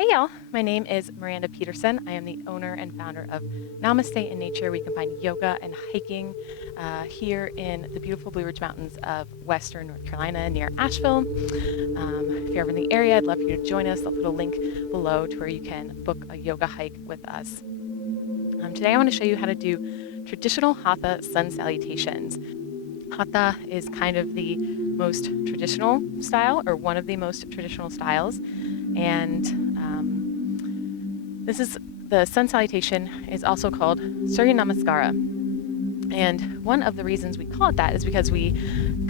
Hey y'all, my name is Miranda Peterson. I am the owner and founder of Namaste in Nature. We combine yoga and hiking here in the beautiful Blue Ridge Mountains of Western North Carolina near Asheville. If you're ever in the area, I'd love for you to join us. I'll put a link below to where you can book a yoga hike with us. Today I want to show you how to do traditional Hatha sun salutations. Hatha is kind of the most traditional style, or one of the most traditional styles, and the sun salutation is also called Surya Namaskara. And one of the reasons we call it that is because we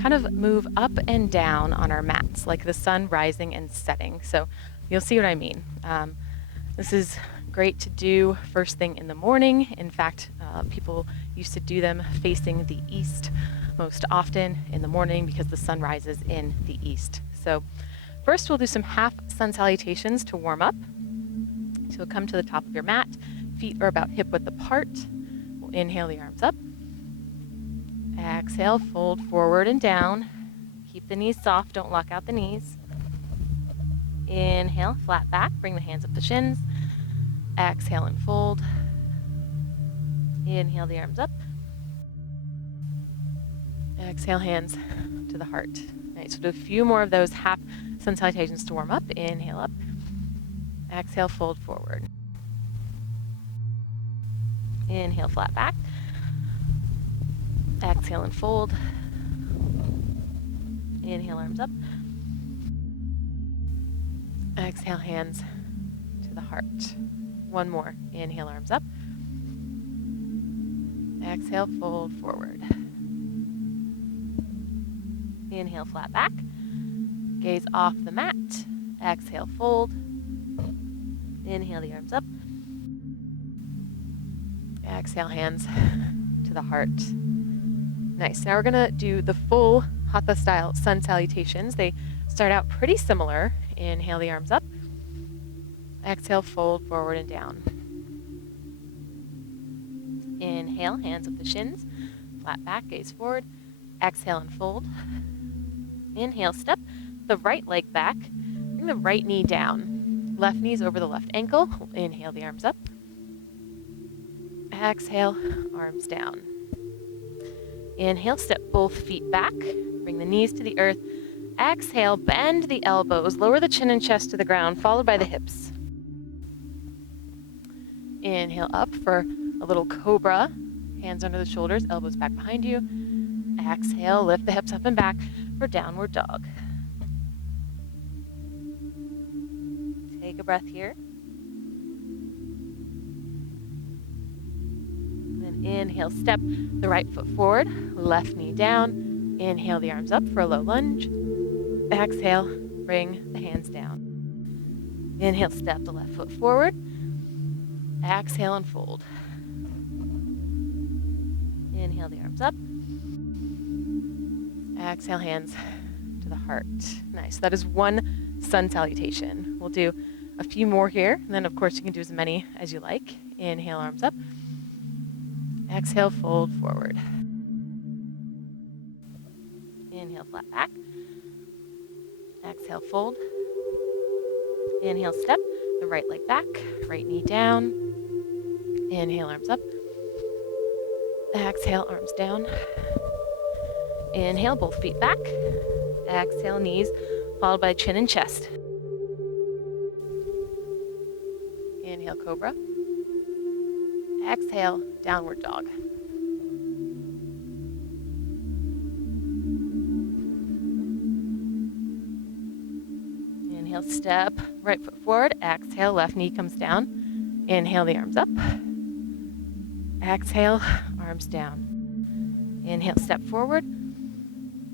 kind of move up and down on our mats, like the sun rising and setting. So you'll see what I mean. This is great to do first thing in the morning. In fact, people used to do them facing the east most often in the morning because the sun rises in the east. So first we'll do some half sun salutations to warm up. So you'll come to the top of your mat, feet are about hip width apart. We'll inhale the arms up. Exhale, fold forward and down. Keep the knees soft, don't lock out the knees. Inhale, flat back, bring the hands up the shins. Exhale and fold. Inhale the arms up. Exhale, hands to the heart. Nice. So do a few more of those half sun salutations to warm up. Inhale up. Exhale, fold forward. Inhale, flat back. Exhale and fold. Inhale, arms up. Exhale, hands to the heart. One more. Inhale, arms up. Exhale, fold forward. Inhale, flat back. Gaze off the mat. Exhale, fold. Inhale the arms up. Exhale, hands to the heart. Nice. Now we're going to do the full Hatha style sun salutations. They start out pretty similar. Inhale the arms up. Exhale, fold forward and down. Inhale, hands up the shins. Flat back, gaze forward. Exhale and fold. Inhale, step the right leg back. Bring the right knee down. Left knee's over the left ankle. Inhale the arms up. Exhale, arms down. Inhale, step both feet back. Bring the knees to the earth. Exhale, bend the elbows. Lower the chin and chest to the ground, followed by the hips. Inhale up for a little cobra. Hands under the shoulders, elbows back behind you. Exhale, lift the hips up and back for downward dog. Take a breath here. And then inhale, step the right foot forward, left knee down. Inhale the arms up for a low lunge. Exhale, bring the hands down. Inhale, step the left foot forward. Exhale and fold. Inhale the arms up. Exhale, hands to the heart. Nice. That is one sun salutation. We'll do a few more here, and then of course you can do as many as you like. Inhale, arms up. Exhale, fold forward. Inhale, flat back. Exhale, fold. Inhale, step the right leg back, right knee down. Inhale, arms up. Exhale, arms down. Inhale, both feet back. Exhale, knees, followed by chin and chest. Inhale, cobra. Exhale, downward dog. Inhale, step right foot forward. Exhale, left knee comes down. Inhale the arms up. Exhale, arms down. Inhale, step forward.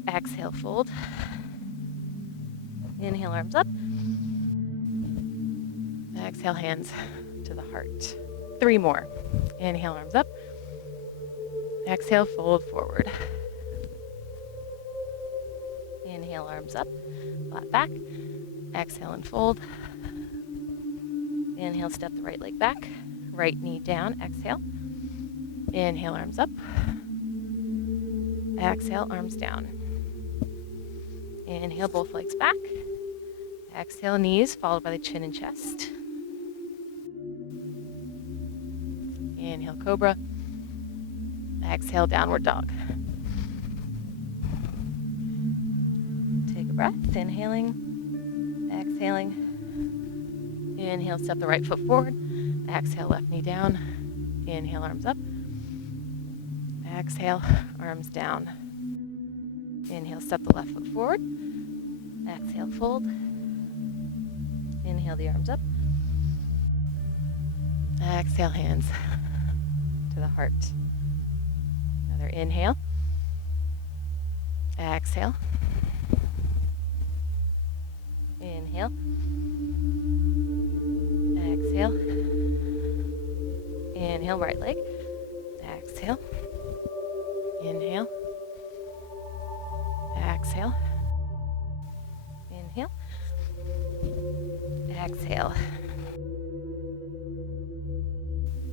Exhale, fold. Inhale, arms up. Exhale, hands to the heart. 3 more. Inhale, arms up. Exhale, fold forward. Inhale, arms up. Flat back. Exhale and fold. Inhale, step the right leg back. Right knee down. Exhale. Inhale, arms up. Exhale, arms down. Inhale, both legs back. Exhale, knees, followed by the chin and chest. Inhale, cobra. Exhale, downward dog. Take a breath, inhaling, exhaling. Inhale, step the right foot forward. Exhale, left knee down. Inhale, arms up. Exhale, arms down. Inhale, step the left foot forward. Exhale, fold. Inhale, the arms up. Exhale, hands to the heart. Another inhale. Exhale. Inhale. Exhale. Inhale, right leg. Exhale. Inhale. Exhale. Inhale. Exhale.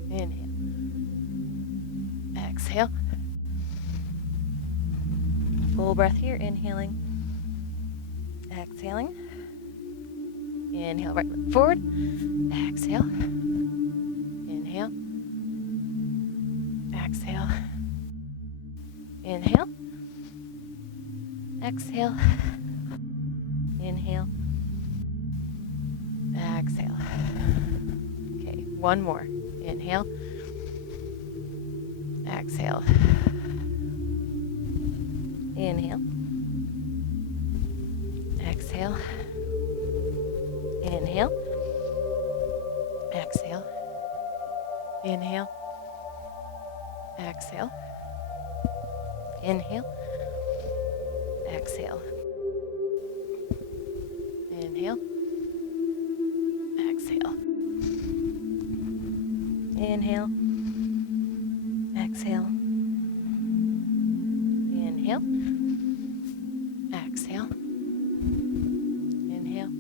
Inhale. Exhale. Full breath here, inhaling. Exhaling. Inhale, right foot forward. Exhale. Inhale. Exhale. Inhale. Exhale. Inhale. Exhale. Okay, one more. Inhale. Exhale. Inhale. Exhale. Inhale. Exhale. Inhale. Exhale. Inhale. Exhale. Inhale. Exhale. Inhale. Exhale. Inhale. Exhale. Inhale.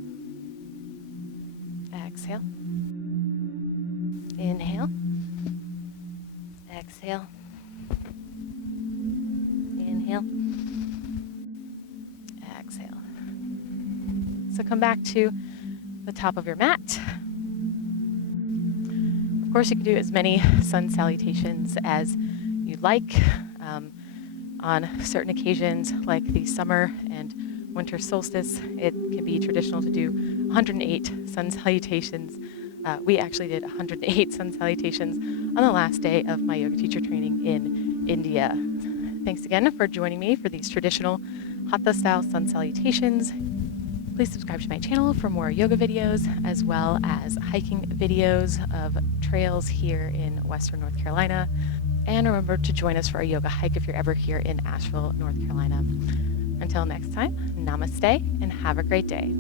Exhale. Inhale. Exhale. Inhale. Exhale. So come back to the top of your mat. Of course, you can do as many sun salutations as you'd like. On certain occasions, like the summer and winter solstice, it can be traditional to do 108 sun salutations. We actually did 108 sun salutations on the last day of my yoga teacher training in India. Thanks again for joining me for these traditional Hatha style sun salutations. Please subscribe to my channel for more yoga videos, as well as hiking videos of trails here in Western North Carolina. And remember to join us for a yoga hike if you're ever here in Asheville, North Carolina. Until next time, namaste and have a great day.